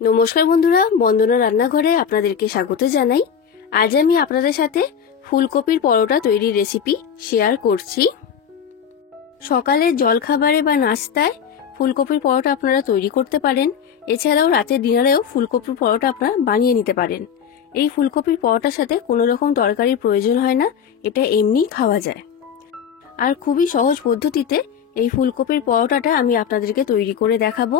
নমস্কার বন্ধুরা, বন্দনা রান্নাঘরে আপনাদেরকে স্বাগত জানাই। আজ আমি আপনাদের সাথে ফুলকপির পরোটা তৈরির রেসিপি শেয়ার করছি। সকালের জলখাবারে বা নাস্তায় ফুলকপির পরোটা আপনারা তৈরি করতে পারেন। এছাড়াও রাতের ডিনারেও ফুলকপির পরোটা আপনারা বানিয়ে নিতে পারেন। এই ফুলকপির পরোটার সাথে কোনো রকম তরকারির প্রয়োজন হয় না, এটা এমনি খাওয়া যায়। আর খুবই সহজ পদ্ধতিতে এই ফুলকপির পরোটাটা আমি আপনাদেরকে তৈরি করে দেখাবো।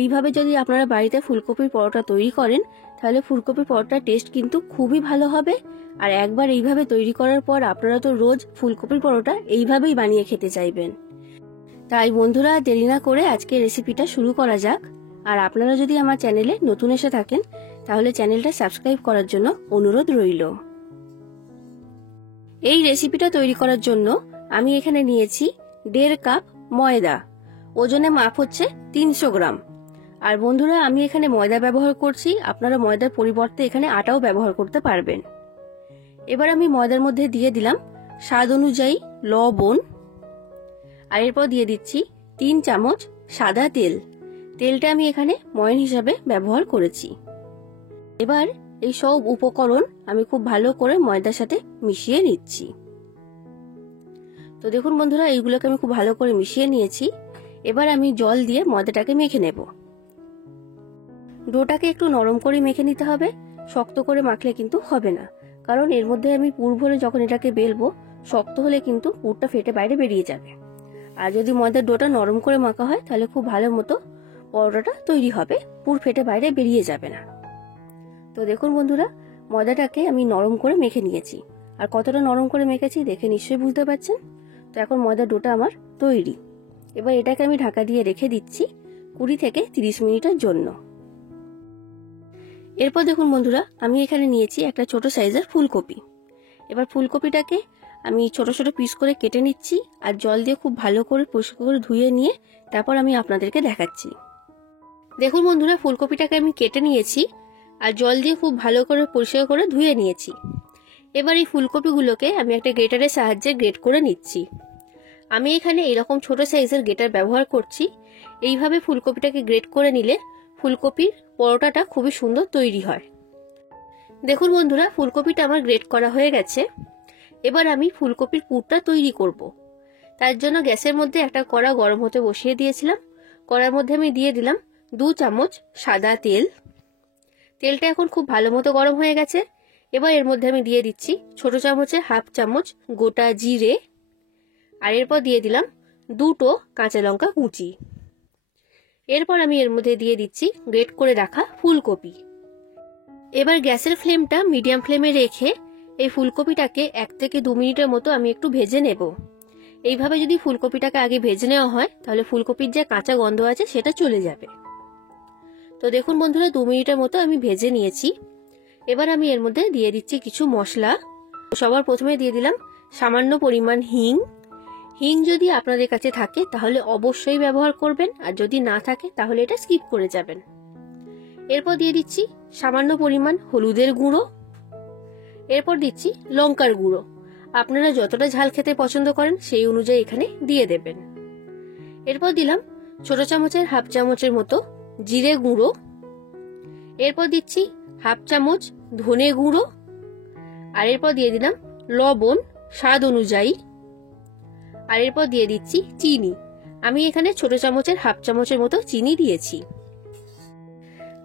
এইভাবে যদি আপনারা বাড়িতে ফুলকপির পরোটা তৈরি করেন তাহলে ফুলকপির পরোটার টেস্ট কিন্তু খুবই ভালো হবে। আর একবার এইভাবে তৈরি করার পর আপনারা তো রোজ ফুলকপির পরোটা এইভাবেই বানিয়ে খেতে চাইবেন। তাই বন্ধুরা, দেরি না করে আজকে রেসিপিটা শুরু করা যাক। আর আপনারা যদি আমার চ্যানেলে নতুন এসে থাকেন তাহলে চ্যানেলটা সাবস্ক্রাইব করার জন্য অনুরোধ রইল। এই রেসিপিটা তৈরি করার জন্য আমি এখানে নিয়েছি 1.5 কাপ ময়দা। ওজনে মাপ হচ্ছে 300 গ্রাম। আর বন্ধুরা, আমি এখানে ময়দা ব্যবহার করছি, আপনারা ময়দার পরিবর্তে এখানে আটাও ব্যবহার করতে পারবেন। এবার আমি ময়দার মধ্যে দিয়ে দিলাম স্বাদ অনুযায়ী লবণ। আর এরপর দিয়ে দিচ্ছি 3 চামচ সাদা তেল। তেলটা আমি এখানে ময়ন হিসাবে ব্যবহার করেছি। এবার এই সব উপকরণ আমি খুব ভালো করে ময়দার সাথে মিশিয়ে নিচ্ছি। তো দেখুন বন্ধুরা, এইগুলোকে আমি খুব ভালো করে মিশিয়ে নিয়েছি। এবার আমি জল দিয়ে ময়দাটাকে মেখে নেব। ডোটাকে একটু নরম করে মেখে নিতে হবে, শক্ত করে মাখলে কিন্তু হবে না। কারণ এর মধ্যে আমি পুর ভরে যখন এটাকে বেলবো, শক্ত হলে কিন্তু পুরটা ফেটে বাইরে বেরিয়ে যাবে। আর যদি ময়দার ডোটা নরম করে মাখা হয় তাহলে খুব ভালো মতো পরোটাটা তৈরি হবে, পুর ফেটে বাইরে বেরিয়ে যাবে না। তো দেখুন বন্ধুরা, ময়দাটাকে আমি নরম করে মেখে নিয়েছি। আর কতটা নরম করে মেখেছি দেখে নিশ্চয়ই বুঝতে পারছেন। তো এখন ময়দার ডোটা আমার তৈরি। এবার এটাকে আমি ঢাকা দিয়ে রেখে দিচ্ছি 20 থেকে 30 মিনিটের জন্য। এরপর দেখুন বন্ধুরা, আমি এখানে নিয়েছি একটা ছোট সাইজের ফুলকপি। এবার ফুলকপিটাকে আমি ছোট ছোট পিস করে কেটে নিচ্ছি আর জল দিয়ে খুব ভালো করে পরিষ্কার করে ধুয়ে নিয়ে তারপর আমি আপনাদেরকে দেখাচ্ছি। দেখুন বন্ধুরা, ফুলকপিটাকে আমি কেটে নিয়েছি আর জল দিয়ে খুব ভালো করে পরিষ্কার করে ধুয়ে নিয়েছি। এবার এই ফুলকপিগুলোকে আমি একটা গ্রেটারের সাহায্যে গ্রেট করে নিচ্ছি। আমি এখানে এরকম ছোট সাইজের গ্রেটার ব্যবহার করছি। এইভাবে ফুলকপিটাকে গ্রেট করে নিলে ফুলকপির পরোটাটা খুবই সুন্দর তৈরি হয়। দেখুন বন্ধুরা, ফুলকপিটা আমার গ্রেট করা হয়ে গেছে। এবার আমি ফুলকপির পুরটা তৈরি করব। তার জন্য গ্যাসের মধ্যে একটা কড়া গরম হতে বসিয়ে দিয়েছিলাম। কড়ার মধ্যে আমি দিয়ে দিলাম 2 চামচ সাদা তেল। তেলটা এখন খুব ভালো মতো গরম হয়ে গেছে। এবার এর মধ্যে আমি দিয়ে দিচ্ছি ছোট চামচে 1/2 চামচ গোটা জিরে। আর এরপর দিয়ে দিলাম 2টো কাঁচা লঙ্কা কুচি। এরপর আমি এর মধ্যে দিয়ে দিচ্ছি গ্রেট করে রাখা ফুলকপি। এবার গ্যাসের ফ্লেমটা মিডিয়াম ফ্লেমে রেখে এই ফুলকপিটাকে 1 থেকে 2 মিনিটের মতো আমি একটু ভেজে নেব। এইভাবে যদি ফুলকপিটাকে আগে ভেজে নেওয়া হয় তাহলে ফুলকপির যে কাঁচা গন্ধ আছে সেটা চলে যাবে। তো দেখুন বন্ধুরা, 2 মিনিটের মতো আমি ভেজে নিয়েছি। এবার আমি এর মধ্যে দিয়ে দিচ্ছি কিছু মশলা। সবার প্রথমে দিয়ে দিলাম সামান্য পরিমাণ হিং। হিং যদি আপনাদের কাছে থাকে তাহলে অবশ্যই ব্যবহার করবেন, আর যদি না থাকে তাহলে এটা স্কিপ করে যাবেন। এরপর দিয়ে দিচ্ছি সামান্য পরিমাণ হলুদের গুঁড়ো। এরপর দিচ্ছি লঙ্কার গুঁড়ো। আপনারা যতটা ঝাল খেতে পছন্দ করেন সেই অনুযায়ী এখানে দিয়ে দেবেন। এরপর দিলাম ছোট চামচের 1/2 চামচের মতো জিরে গুঁড়ো। এরপর দিচ্ছি 1/2 চামচ ধনে গুঁড়ো। আর এরপর দিয়ে দিলাম লবণ স্বাদ অনুযায়ী। আর এরপর দিয়ে দিচ্ছি চিনি। আমি এখানে ছোট চামচের 1/2 চামচের মতো চিনি দিয়েছি।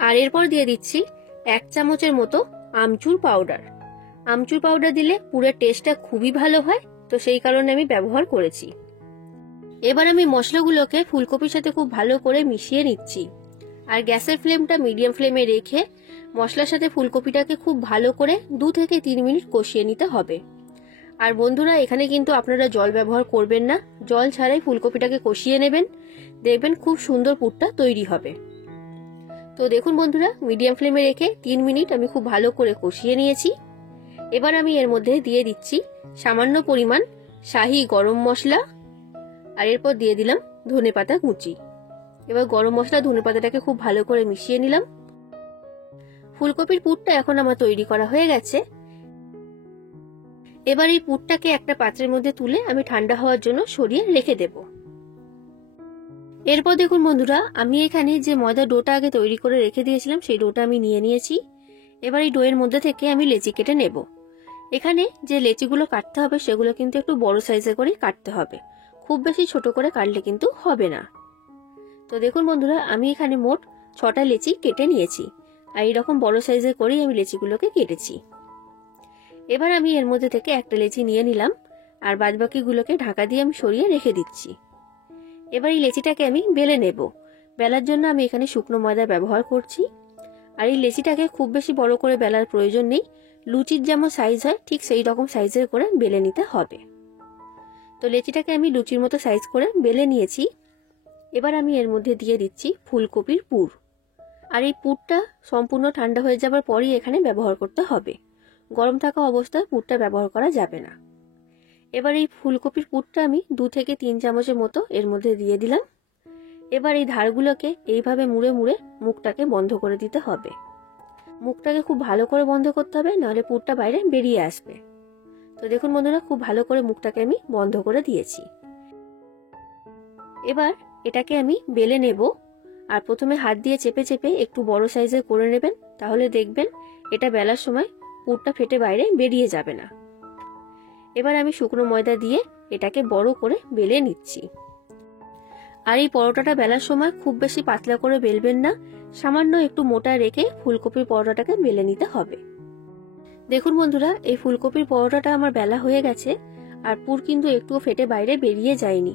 আর এরপর দিয়ে দিচ্ছি 1 চামচের মতো আমচুর পাউডার। আমচুর পাউডার দিলে পুরো টেস্টটা খুবই ভালো হয়, তো সেই কারণে আমি ব্যবহার করেছি। এবার আমি মশলাগুলোকে ফুলকপির সাথে খুব ভালো করে মিশিয়ে নিচ্ছি। আর গ্যাসের ফ্লেমটা মিডিয়াম ফ্লেমে রেখে মশলার সাথে ফুলকপিটাকে খুব ভালো করে 2 থেকে 3 মিনিট কষিয়ে নিতে হবে। আর বন্ধুরা, এখানে কিন্তু আপনারা জল ব্যবহার করবেন না, জল ছাড়াই ফুলকপিটাকে কষিয়ে নেবেন, দেখবেন খুব সুন্দর পুরটা তৈরি হবে। তো দেখুন বন্ধুরা, মিডিয়াম ফ্লেমে রেখে 3 মিনিট আমি খুব ভালো করে কষিয়ে নিয়েছি। এবার আমি এর মধ্যে দিয়ে দিচ্ছি সামান্য পরিমাণ শাহি গরম মশলা। আর এরপর দিয়ে দিলাম ধনেপাতা কুচি। এবার গরম মশলা ধনেপাতাটাকে খুব ভালো করে মিশিয়ে নিলাম। ফুলকপির পুরটা এখন আমার তৈরি করা হয়ে গেছে। এবার এই পুরটাকে একটা পাত্রের মধ্যে তুলে আমি ঠান্ডা হওয়ার জন্য সরিয়ে রেখে দেব। এরপর দেখুন বন্ধুরা, আমি এখানে যে ময়দা ডোটা আগে তৈরি করে রেখে দিয়েছিলাম সেই ডোটা আমি নিয়ে নিয়েছি। এবার এই ডোয়ের মধ্যে থেকে আমি লেচি কেটে নেব। এখানে যে লেচিগুলো কাটতে হবে সেগুলো কিন্তু একটু বড় সাইজে করে কাটতে হবে, খুব বেশি ছোট করে কাটলে কিন্তু হবে না। তো দেখুন বন্ধুরা, আমি এখানে মোট 6টা লেচি কেটে নিয়েছি আর এইরকম বড় সাইজের করেই আমি লেচিগুলোকে কেটেছি। এবার আমি এর মধ্যে থেকে একটা লেচি নিয়ে নিলাম আর বাদবাকিগুলোকে ঢাকা দিয়ে আমি সরিয়ে রেখে দিচ্ছি। এবার এই লেচিটাকে আমি বেলে নেব। বেলার জন্য আমি এখানে শুকনো ময়দা ব্যবহার করছি। আর এই লেচিটাকে খুব বেশি বড় করে বেলার প্রয়োজন নেই, লুচির যেমন সাইজ হয় ঠিক সেই রকম সাইজের করে বেলে নিতে হবে। তো লেচিটাকে আমি লুচির মতো সাইজ করে বেলে নিয়েছি। এবার আমি এর মধ্যে দিয়ে দিচ্ছি ফুলকপির পুর। আর এই পুরটা সম্পূর্ণ ঠান্ডা হয়ে যাবার পরই এখানে ব্যবহার করতে হবে, গরম থাকা অবস্থায় পুরটা ব্যবহার করা যাবে না। এবার এই ফুলকপির পুরটা আমি 2 থেকে 3 চামচের মতো এর মধ্যে দিয়ে দিলাম। এবার এই ধারগুলোকে এইভাবে মুড়ে মুড়ে মুখটাকে বন্ধ করে দিতে হবে। মুখটাকে খুব ভালো করে বন্ধ করতে হবে, নাহলে পুরটা বাইরে বেরিয়ে আসবে। তো দেখুন বন্ধুরা, খুব ভালো করে মুখটাকে আমি বন্ধ করে দিয়েছি। এবার এটাকে আমি বেলে নেব। আর প্রথমে হাত দিয়ে চেপে চেপে একটু বড় সাইজের করে নেবেন, তাহলে দেখবেন এটা বেলার সময় পুরটা ফেটে বাইরে বেরিয়ে যাবে না। এবার আমি শুকনো ময়দা দিয়ে এটাকে বড় করে বেলে নিচ্ছি। আর এই পরোটাটা বেলার সময় খুব বেশি পাতলা করে বেলবেন না, সামান্য একটু মোটা রেখে ফুলকপির পরোটাটাকে বেলে নিতে হবে। দেখুন বন্ধুরা, এই ফুলকপির পরোটাটা আমার বেলা হয়ে গেছে আর পুর কিন্তু একটুও ফেটে বাইরে বেরিয়ে যায়নি।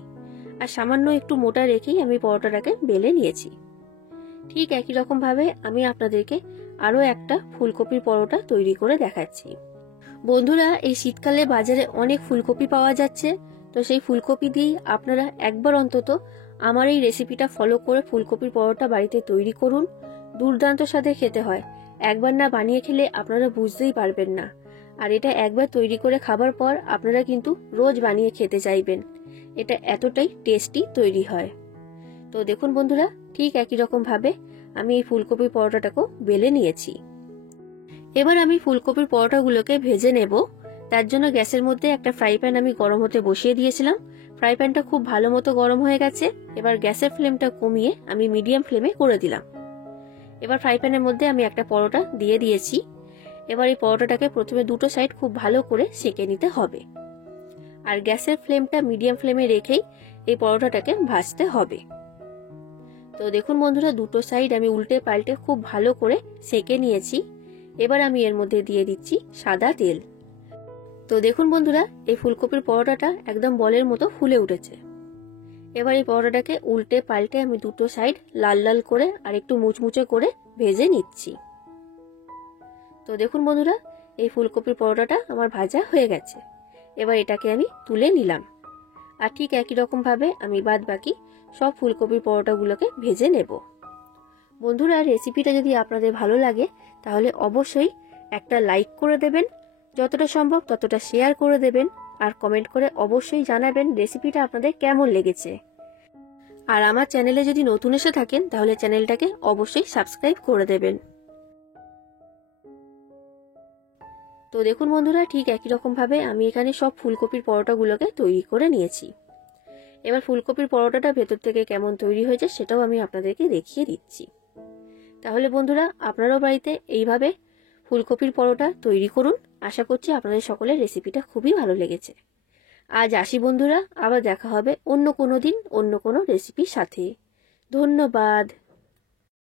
আর সামান্য একটু মোটা রেখেই আমি পরোটাটাকে বেলে নিয়েছি। ঠিক একই রকম ভাবে আমি আপনাদেরকে আরো একটা ফুলকপির পরোটা তৈরি করে দেখাচ্ছি। বন্ধুরা, এই শীতকালে বাজারে অনেক ফুলকপি পাওয়া যাচ্ছে, তো সেই ফুলকপি দিয়েই আপনারা একবার অন্তত আমার এই রেসিপিটা ফলো করে ফুলকপির পরোটা বাড়িতে তৈরি করুন। দুর্দান্ত স্বাদে খেতে হয়, একবার না বানিয়ে খেলে আপনারা বুঝতেই পারবেন না। আর এটা একবার তৈরি করে খাবার পর আপনারা কিন্তু রোজ বানিয়ে খেতে চাইবেন, এটা এতটাই টেস্টি তৈরি হয়। তো দেখুন বন্ধুরা, ঠিক একই রকম ভাবে আমি এই ফুলকপির পরোটাটাকেও বেলে নিয়েছি। এবার আমি ফুলকপির পরোটাগুলোকে ভেজে নেব। তার জন্য গ্যাসের মধ্যে একটা ফ্রাই প্যান আমি গরম হতে বসিয়ে দিয়েছিলাম। ফ্রাই প্যানটা খুব ভালো মতো গরম হয়ে গেছে। এবার গ্যাসের ফ্লেমটা কমিয়ে আমি মিডিয়াম ফ্লেমে করে দিলাম। এবার ফ্রাই প্যানের মধ্যে আমি একটা পরোটা দিয়ে দিয়েছি। এবার এই পরোটাটাকে প্রথমে দুটো সাইড খুব ভালো করে সেঁকে নিতে হবে। আর গ্যাসের ফ্লেমটা মিডিয়াম ফ্লেমে রেখেই এই পরোটাটাকে ভাজতে হবে। তো দেখুন বন্ধুরা, দুটো সাইড আমি উল্টে পাল্টে খুব ভালো করে সেঁকে নিয়েছি। এবার আমি এর মধ্যে দিয়ে দিচ্ছি সাদা তেল। তো দেখুন বন্ধুরা, এই ফুলকপির পরোটাটা একদম বলের মতো ফুলে উঠেছে। এবার এই পরোটাটাকে উল্টে পাল্টে আমি দুটো সাইড লাল লাল করে আর একটু মুচমুচে করে ভেজে নিচ্ছি। তো দেখুন বন্ধুরা, এই ফুলকপির পরোটাটা আমার ভাজা হয়ে গেছে। এবার এটাকে আমি তুলে নিলাম। আর ঠিক একই রকম ভাবে আমি বাদ বাকি সব ফুলকপির পরোটাগুলোকে ভেজে নেব। বন্ধুরা, রেসিপিটা যদি আপনাদের ভালো লাগে তাহলে অবশ্যই একটা লাইক করে দেবেন, যতটা সম্ভব ততটা শেয়ার করে দেবেন, আর কমেন্ট করে অবশ্যই জানাবেন রেসিপিটা আপনাদের কেমন লেগেছে। আর আমার চ্যানেলে যদি নতুন এসে থাকেন তাহলে চ্যানেলটাকে অবশ্যই সাবস্ক্রাইব করে দেবেন। তো দেখুন বন্ধুরা, ঠিক একই রকম ভাবে আমি এখানে সব ফুলকপির পরোটাগুলোকে তৈরি করে নিয়েছি। এবার ফুলকপির পরোটাটা ভেতর থেকে কেমন তৈরি হয়েছে সেটাও আমি আপনাদেরকে দেখিয়ে দিচ্ছি। তাহলে বন্ধুরা, আপনারাও বাড়িতে এইভাবে ফুলকপির পরোটা তৈরি করুন। আশা করছি আপনাদের সকলের রেসিপিটা খুবই ভালো লেগেছে। আজ আসি বন্ধুরা, আবার দেখা হবে অন্য কোনো দিন অন্য কোনো রেসিপির সাথে। ধন্যবাদ।